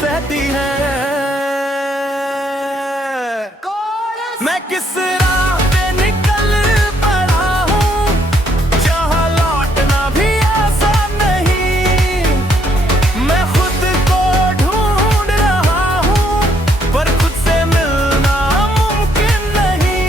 सहती है। मैं किस राह पे निकल पड़ा हूँ, जहाँ लौटना भी आसान नहीं। मैं खुद को ढूंढ रहा हूँ, पर खुद से मिलना मुमकिन नहीं।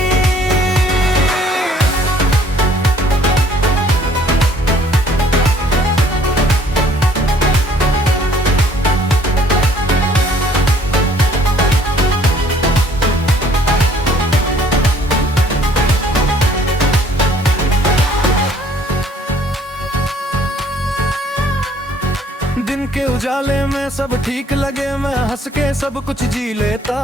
दिन के उजाले में सब ठीक लगे, मैं हंस के सब कुछ जी लेता।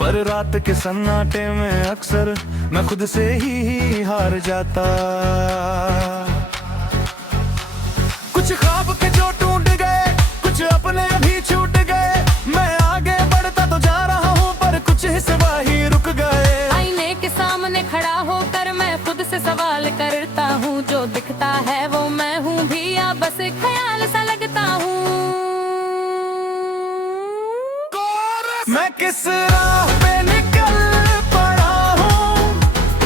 पर रात के सन्नाटे में अक्सर मैं खुद से ही हार जाता। कुछ ख्वाब के जो टूट गए, कुछ अपने भी छूट गए। मैं आगे बढ़ता तो जा रहा हूँ, पर कुछ हिस्से वही रुक गए। आईने के सामने खड़ा होकर मैं खुद से सवाल करता हूँ, जो दिखता है वो मैं हूँ भी या बस एक ख्याल सा लगता हूँ। मैं किस राह पे निकल पड़ा हूँ,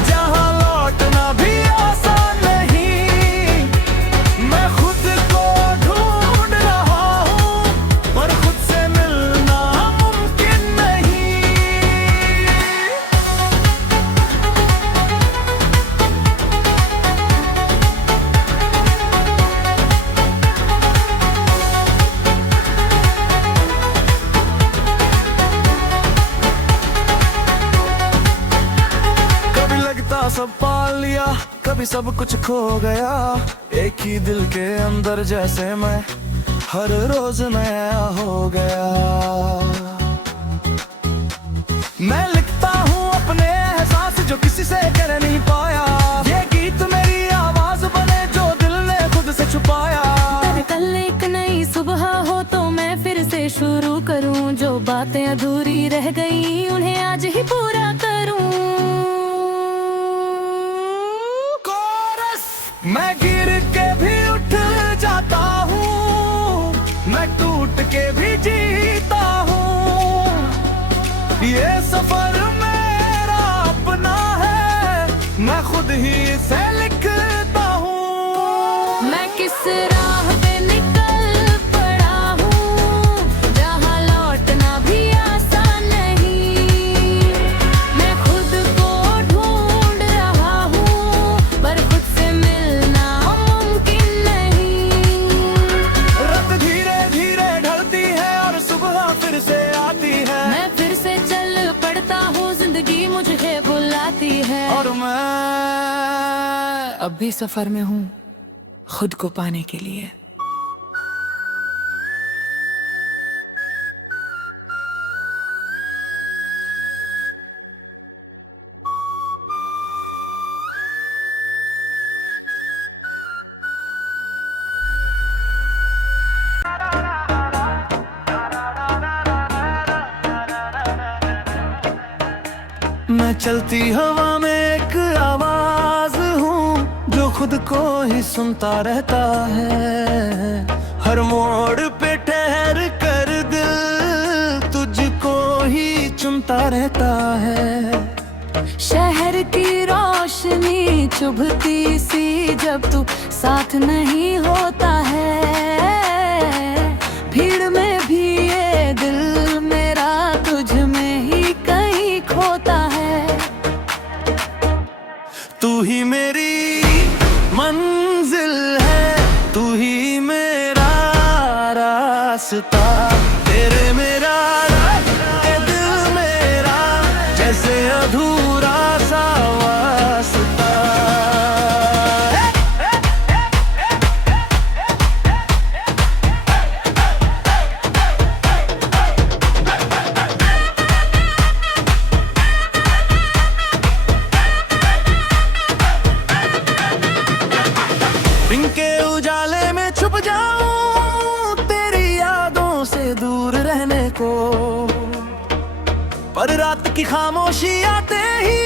जहाँ लौटना भी आसान नहीं। मैं खुद को ढूंढ रहा हूँ, पर खुद से मिलना मुमकिन नहीं। कभी लगता सब पा लिया, कभी सब कुछ खो गया। एक ही दिल के अंदर जैसे मैं हर रोज नया हो गया। मैं लिखता हूँ अपने एहसास जो किसी से कह नहीं पाया। ये गीत मेरी आवाज बने जो दिल ने खुद से छुपाया। अगर कल एक नई सुबह हो तो मैं फिर से शुरू करूँ, जो बातें अधूरी रह गई उन्हें आज ही पूरा करूँ। मैं गिर के भी उठ जाता हूँ, मैं टूट के भी जीता हूँ। ये सफर मेरा अपना है, मैं खुद ही इसे लिखता हूँ। मैं किस राह पे निकल पड़ा हूँ, जहाँ लौटना भी आसान नहीं। मैं खुद को ढूंढ रहा हूँ, पर खुद से मिलना मुमकिन नहीं। रात धीरे धीरे ढलती है और सुबह फिर से आती है। मैं फिर से चल पड़ता हूँ, जिंदगी मुझे बुलाती है। और मैं अब भी सफर में हूँ खुद को पाने के लिए। मैं चलती हवा में एक आवाज हूँ, जो खुद को ही सुनता रहता है। हर मोड़ पे ठहर कर दिल तुझको ही चुनता रहता है। शहर की रोशनी चुभती सी जब तू साथ नहीं होता है। भीड़ में भी ये दिल मेरा तुझ में ही कहीं खोता है। तू ही मेरी मंजिल है, तू ही मेरा रास्ता। तेरे मेरा ए दिल मेरा जैसे अधूरा सा वास्ता। दिन के उजाले में छुप जाऊं, तेरी यादों से दूर रहने को। पर रात की खामोशी आते ही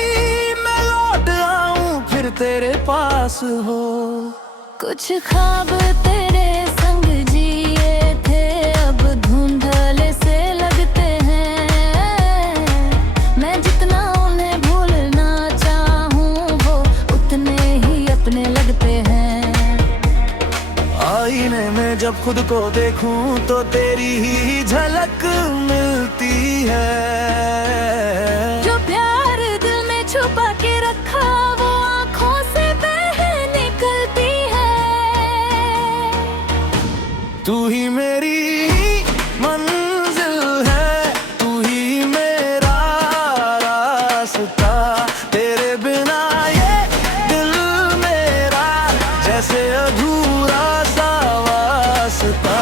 मैं लौट आऊं, फिर तेरे पास हो। कुछ ख्वाब तेरे संग खुद को देखूं तो तेरी ही झलक मिलती है। जो प्यार दिल में छुपा के रखा वो आंखों से बह निकलती है। तू ही मेरी मंजिल है, तू ही मेरा रास्ता, तेरे बिना ये दिल मेरा जैसे अधूरा सा वास्ता।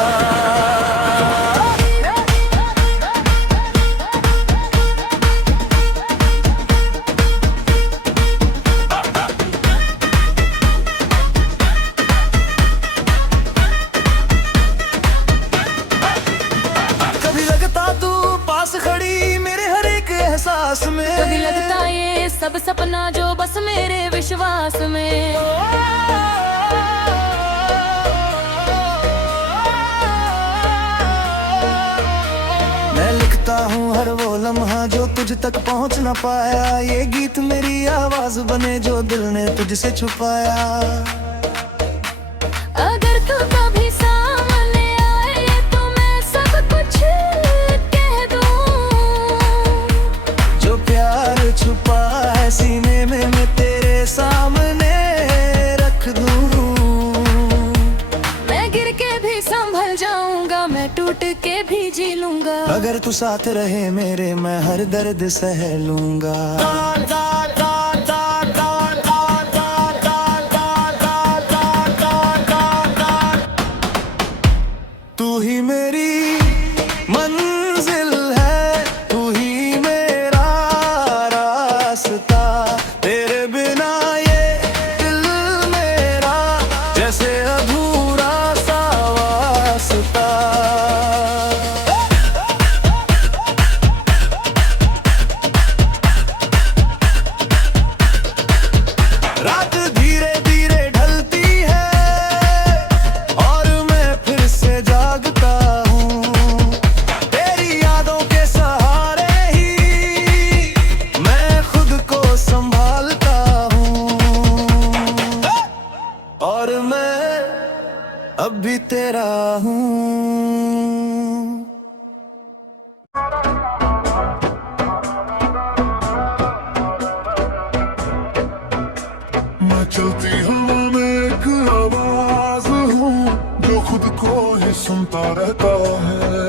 कभी लगता तू पास खड़ी मेरे हर एक एहसास में, कभी लगता ये सब सपना जो बस मेरे विश्वास में। मैं लिखता हूँ हर वो लम्हा जो तुझ तक पहुँच ना पाया, ये गीत मेरी आवाज बने जो दिल ने तुझसे छुपाया। अगर तू कभी सामने आए तो मैं सब कुछ कह दूं। जो प्यार छुपा है सीने में मैं तेरे सामने रख दूं। मैं गिर के भी संभल जाऊंगा, मैं टूट के भी जी लूंगा। अगर तू साथ रहे मेरे मैं हर दर्द सह लूंगा। तू ही मेरी मंजिल है, तू ही मेरा रास्ता, तेरे बिना ये दिल मेरा जैसे अधूरा सा वास्ता। रात धीरे धीरे ढलती है और मैं फिर से जागता हूँ, तेरी यादों के सहारे ही मैं खुद को संभालता हूँ। और मैं अब भी तेरा हूँ। मैं चलती हवा में एक आवाज हूँ जो खुद को ही सुनता रहता है।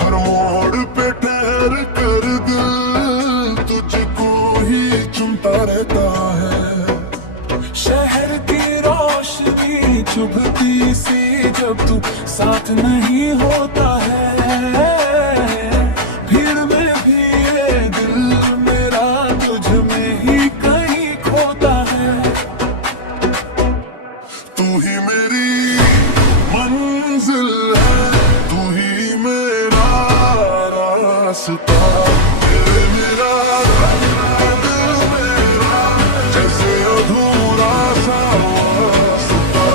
हर मोड़ पे ठहर कर दिल तुझको ही चुनता रहता है। शहर की रोशनी चुभती सी जब तू साथ नहीं होता है, भीड़ में भी ये दिल मेरा तुझ में ही कहीं खोता है। तू ही मेरी मंजिल है, तू ही मेरा रास्ता, तेरे मेरा दिल मेरा जैसे अधूरा सा वास्ता।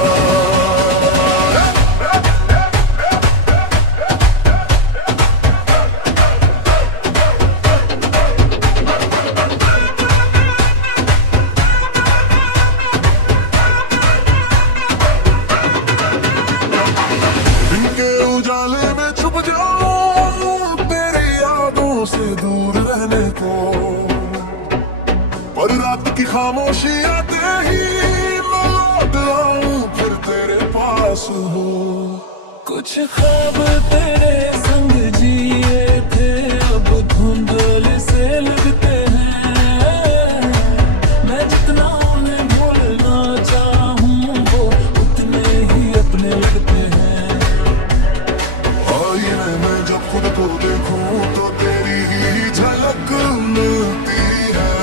दिन के उजाले में छुप जाऊं तेरी यादों से दूर रहने को, पर रात की खामोशी आते ही मैं लौट आऊं फिर तेरे पास हो। कुछ ख्वाब तेरे संग जिए थे अब धुंधले से लगते हैं। मैं जितना उन्हें भूलना चाहूं वो उतने ही अपने लगते हैं। आईने में जब खुद को देखूं तो तेरी ही झलक मिलती है।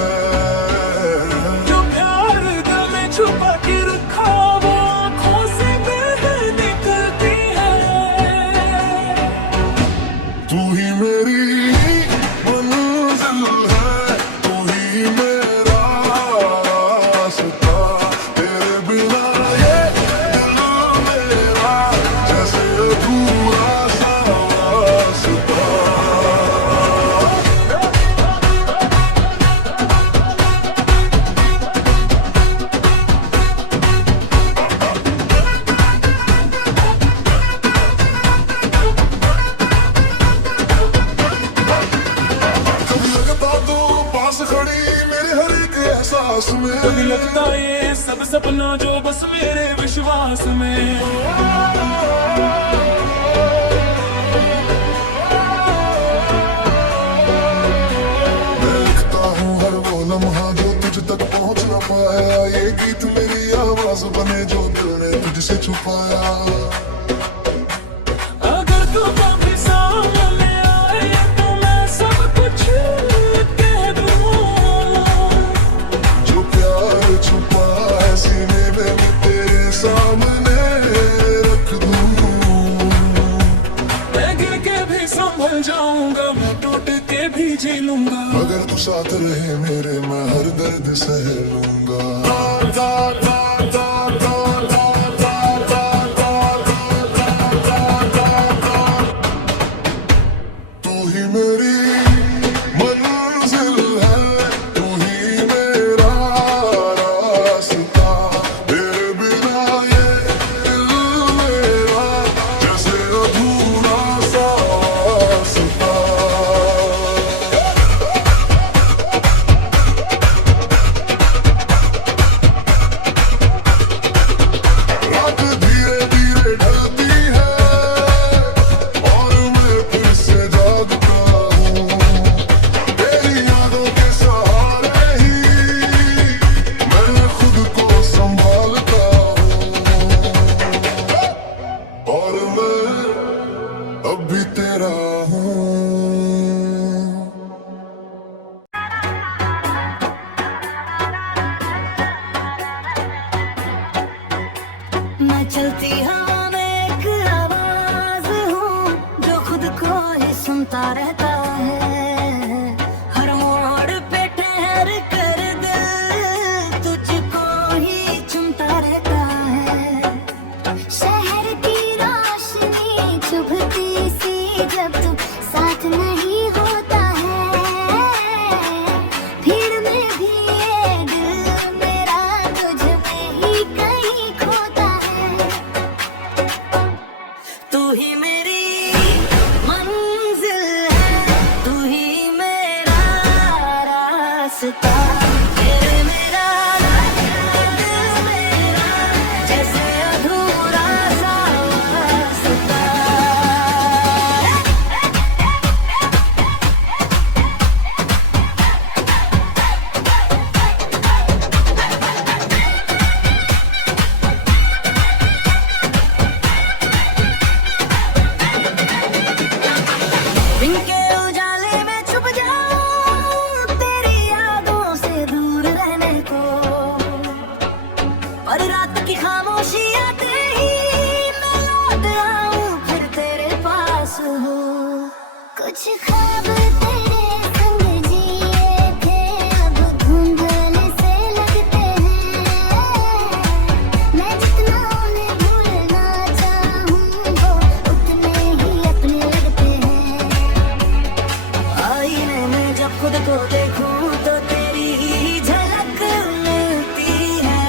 जो प्यार दिल में छुपा के रखा वो आंखों से बह निकलती है। तू ही कभी लगता ये सब सपना जो बस मेरे विश्वास में। मैं लिखता हूँ हर वो लम्हा जो तुझ तक पहुँच न पाया, ये गीत मेरी आवाज बने जो दिल ने तुझसे छुपाया। अगर तू कभी सामने आए तो मैं सब कुछ कह दूँ। जो प्यार छुपा है सीने में मैं तेरे सामने रख दूँ। मैं गिर के भी संभल जाऊंगा, मैं टूट के भी जी लूंगा। अगर तू साथ रहे मेरे मैं हर दर्द सह लूंगा। तू ही मेरी मंजिल है, तू ही मेरा रास्ता। तेरे बिना ये दिल मेरा जैसे अधूरा सा वास्ता। रात धीरे धीरे ढलती है और मैं फिर से जागता हूँ। तेरी यादों के सहारे ही मैं खुद को संभालता हूँ और मैं अब भी तेरा हूँ। मैं चलती हवा में एक आवाज हूँ जो खुद को ही सुनता रहता है। हर मोड़ पे ठहर कर दिल तुझको ही चुनता रहता है। शहर की रोशनी चुभती सी जब तू साथ नहीं होता है। भीड़ में भी ये दिल मेरा तुझ में ही कहीं खोता है। तू ही मेरी मंजिल है, तू ही मेरा रास्ता। तेरे मेरा दिल मेरा जैसे अधूरा सा वास्ता। दिन के उजाले में छुप जाऊं तेरी यादों से दूर रहने को। और रात की खामोशी आते ही मैं लौट आऊं फिर तेरे पास हो। कुछ ख्वाब तेरे संग जिए थे अब धुंधले से लगते हैं। मैं जितना उन्हें भूलना चाहूं वो उतने ही अपने लगते हैं। आईने में जब खुद को देखूं तो तेरी ही झलक मिलती है।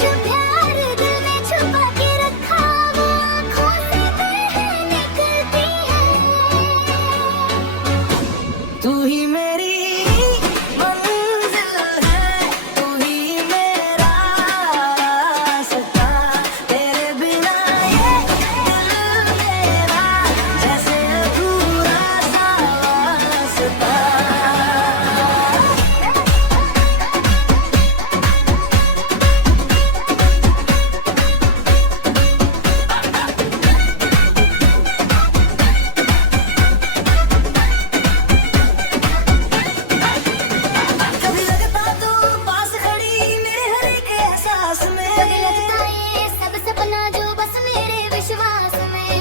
जो प्यार दिल में छुपा के रखा वो आँखों से बाहर निकलती है। तू ही मेरी मंजिल है, तू ही मेरा रास्ता। तेरे बिना ये दिल मेरा जैसे अधूरा सा वास्ता। कभी लगता तू पास खड़ी मेरे हर एक एहसास में। कभी लगता ये सब सपना जो बस मेरे विश्वास में।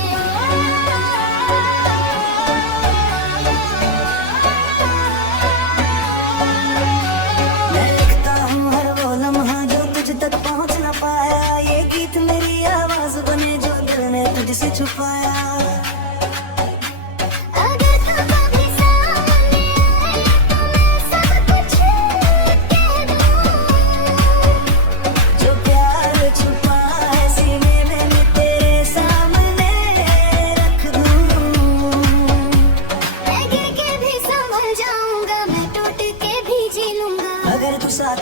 मैं लिखता हूँ हर वो लम्हा जो तुझ तक पहुँच न पाया, ये गीत मेरी आवाज बने जो दिल ने तुझसे छुपाया। अगर तू कभी सामने आए तो मैं सब कुछ कह दूँ। जो प्यार छुपा है सीने में मैं तेरे सामने रख दूँ। मैं गिर के भी संभल जाऊंगा, मैं टूट के भी जी लूंगा। अगर तू साथ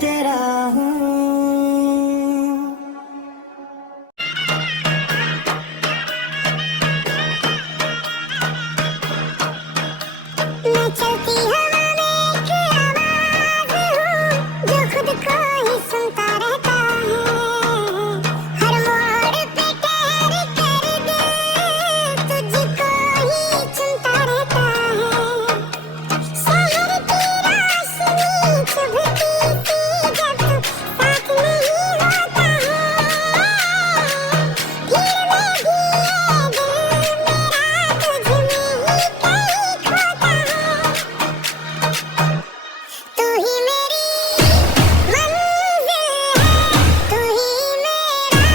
तेरा हूँ। मैं चलती हवा में एक आवाज हूँ जो खुद को ही सुनता रहता है। हर मोड़ पे ठहर कर दिल तुझको ही चुनता रहता है। शहर की रोशनी चुभती सी जब तू साथ नहीं होता है। भीड़ में भी ये दिल मेरा तुझ में ही कहीं खोता है। तू ही मेरी मंजिल है, तू ही मेरा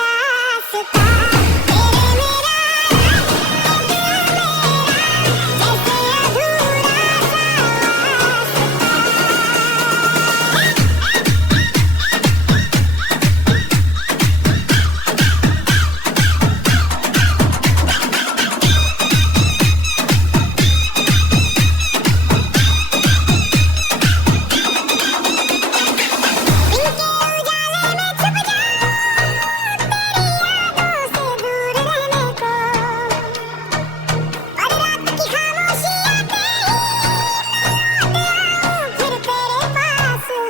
रास्ता। तेरे मेरा जैसे अधूरा इनके उजाले में छुप जाऊं तेरी यादों से दूर रहने को। और रात की खामोशियां तेरी फिर तेरे पास हो।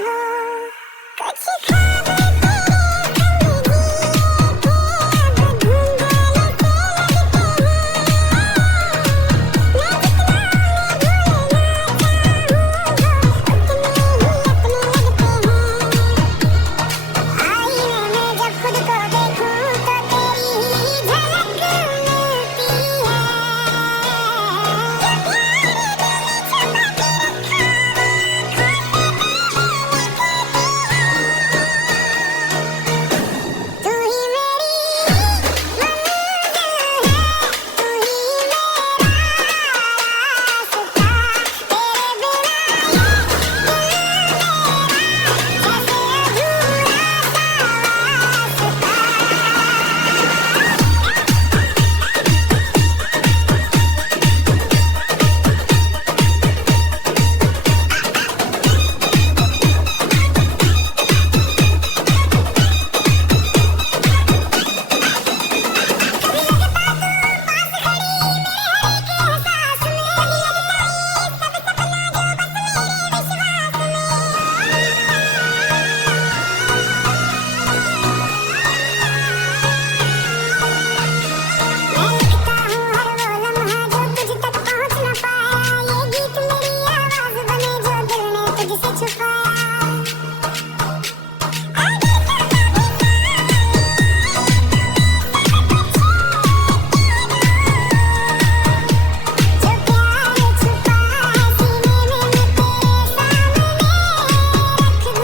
कुछ ख्वाब तेरे संग जिए थे अब धुंधले से लगते हैं। मैं जितना उन्हें भूलना चाहूँगा उतने ही अपने लगते हैं। आईने में जब खुद को देखूं तो तेरी ही झलक मिलती है। तू ही मेरी मंजिल है, तू ही मेरा रास्ता। तेरे बिना ये दिल मेरा जैसे अधूरा सा मैं लिखता हूँ हर वो लम्हा जो तुझ तक पहुँच न पाया। ये गीत मेरी आवाज़ बने जो दिल ने तुझसे छुपाया। जो प्यार छुपा है सीने में मैं तेरे सामने रख दूँ।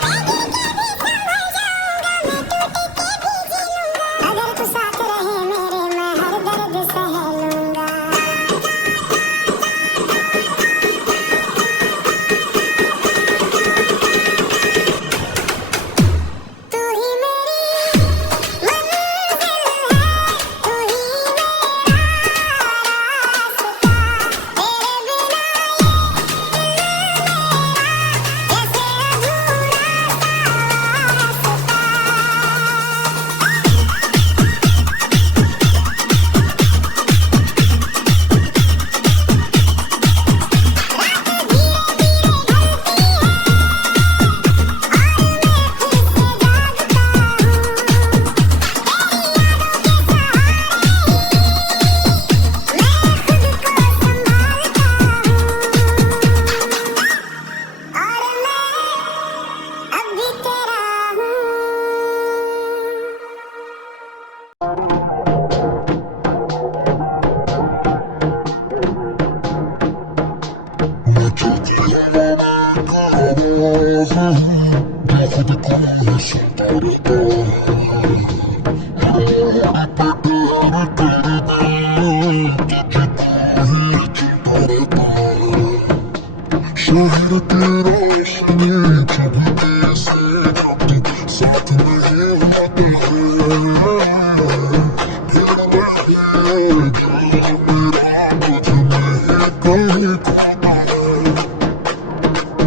मैं ये कभी संभल जाऊँगा, मैं टूट के भी जी लूँगा। अगर तू साथ रहे मेरे मैं हर दर्द सह लूँगा। तू ही मेरी मंजिल है, तू ही मेरा रास्ता। तेरे बिना ये दिल मेरा जैसे अधूरा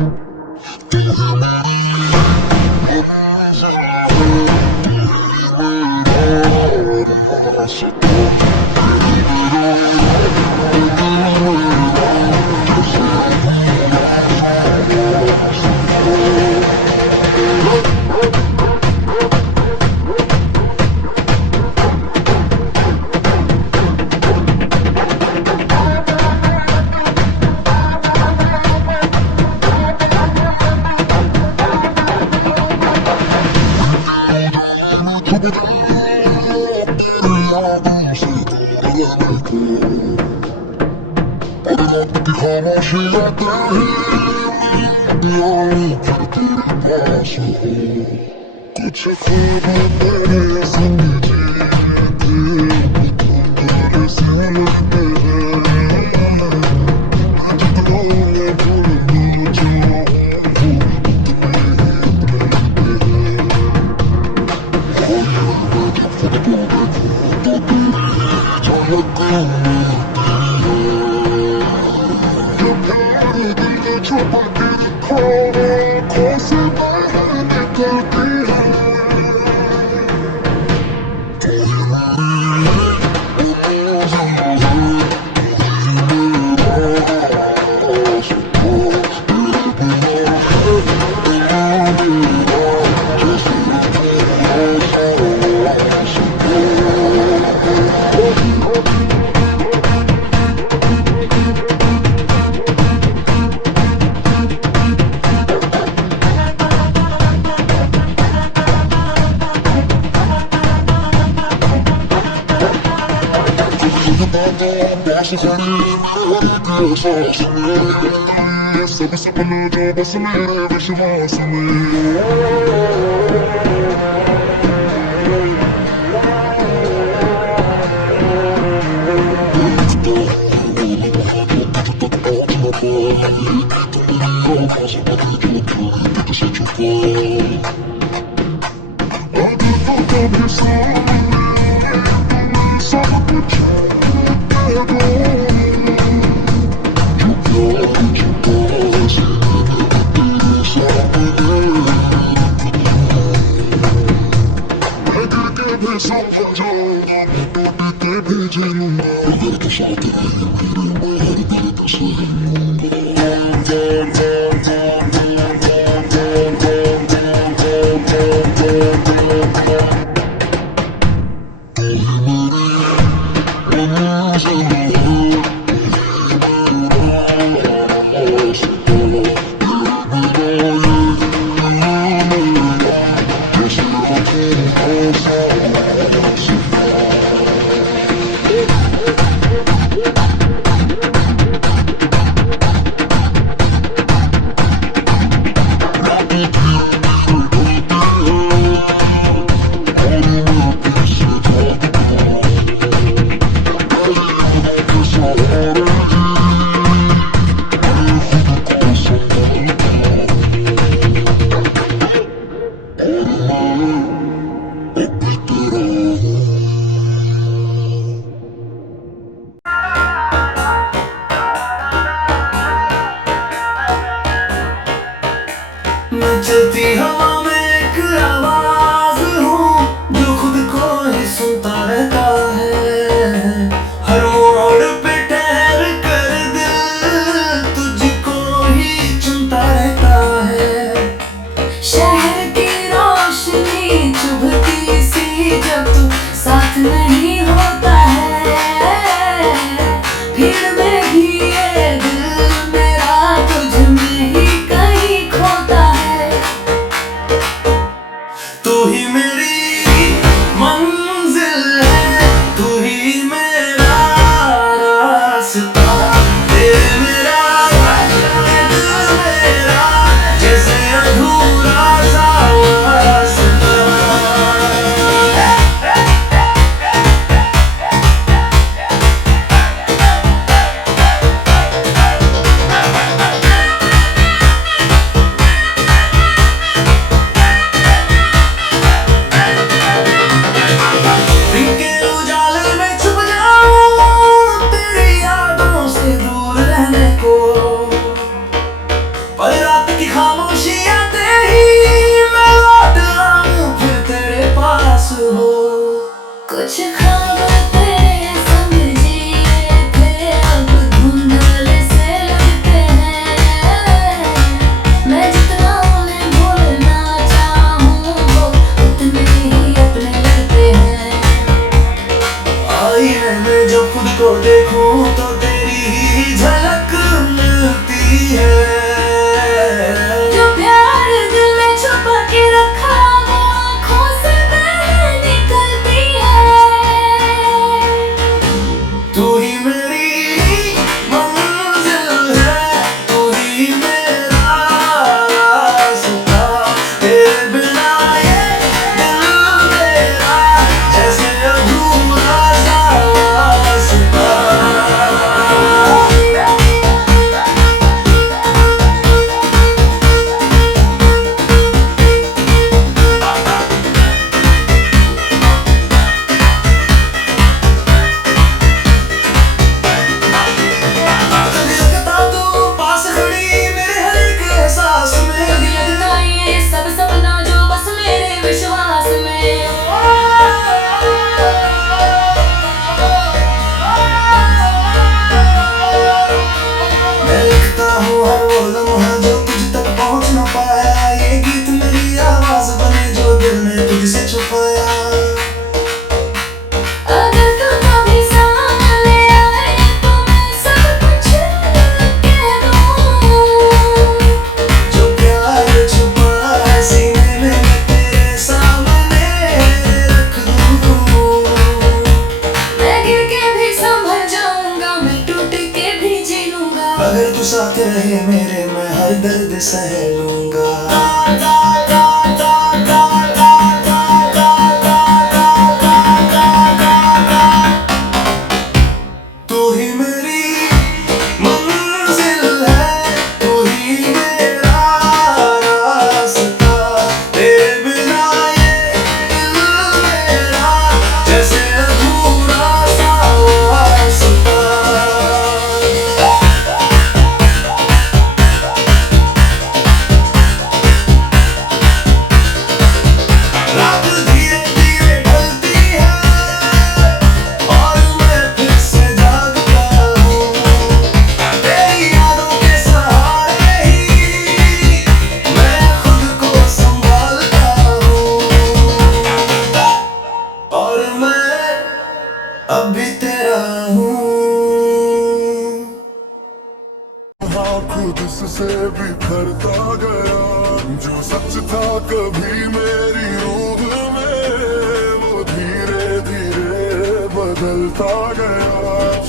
कि खामोशियां तेरी यानी फिर तेरे पास हो कुछ ख्वाब मेरे संग जीते तेरे से लगते हैं जितना मैं भूलना चाहूं छुपा के आँखों से बाहर निकलती है सब सपना जो बस मेरे विश्वास में सब कुछ मैं चलती हवा में एक आवाज हूँ जो खुद को ही सुनता रहता है हर मोड़ पे ठहर कर दिल तुझको ही चुनता रहता है शहर की रोशनी चुभती सी जब तू साथ नहीं होता है भीड़ में भी ये दिल मेरा तुझ में ही कहीं खोता है तू ही मेरी मंजिल है तू ही मेरा रास्ता तेरे मेरा दिल मेरा जैसे अधूरा सा वास्ता अगर तू साथ रहे मेरे मैं हर दर्द सह लूंगा। तू ही मेरी मंजिल है, तू ही मेरा रास्ता, तेरे बिना ये दिल मेरा जैसे अधूरा सा वास्ता। रात धीरे धीरे ढलती है और मैं फिर से जागता हूँ, तेरी यादों के सहारे ही मैं खुद को संभालता हूँ। और मैं अब भी तेरा हूँ। हाँ खुद से बिखरता गया, जो सच था कभी मेरी रूह में वो धीरे धीरे बदलता गया।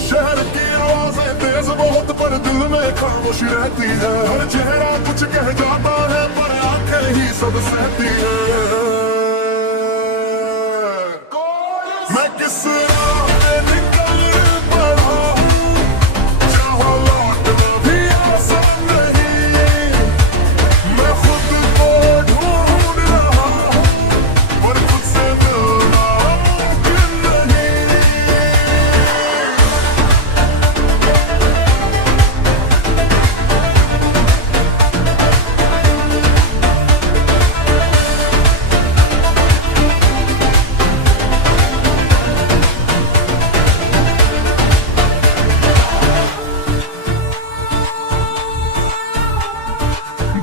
शहर की आवाजें तेज बहुत पर दिल में खामोशी रहती है, हर चेहरा कुछ कह जाता है पर आंखें ही सब सहती है। मैं किस राह पे निकल पड़ा हूँ, जहाँ लौटना भी आसान नहीं। मैं खुद को ढूंढ रहा हूँ पर खुद से मिलना मुमकिन नहीं।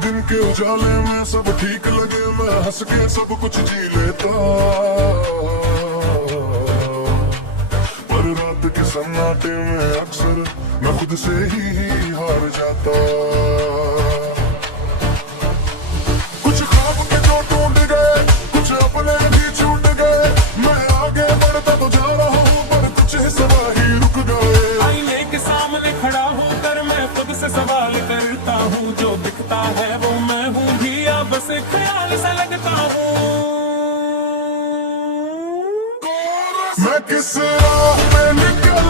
दिन के उजाले में सब ठीक लगे, मैं हंस के सब कुछ जी लेता, पर रात के सन्नाटे में अक्सर मैं खुद से ही हार जाता। कुछ ख्वाब के जो टूट गए, कुछ अपने भी छूट गए, मैं आगे बढ़ता तो जा रहा हूँ पर कुछ हिस्सा ही रुक गए। आईने के सामने खड़ा होकर मैं खुद से सवाल करता हूँ, जो दिखता है वो मैं हूँ भी या बस एक ख्याल सा लगता हूँ। मैं किस राह पे निकल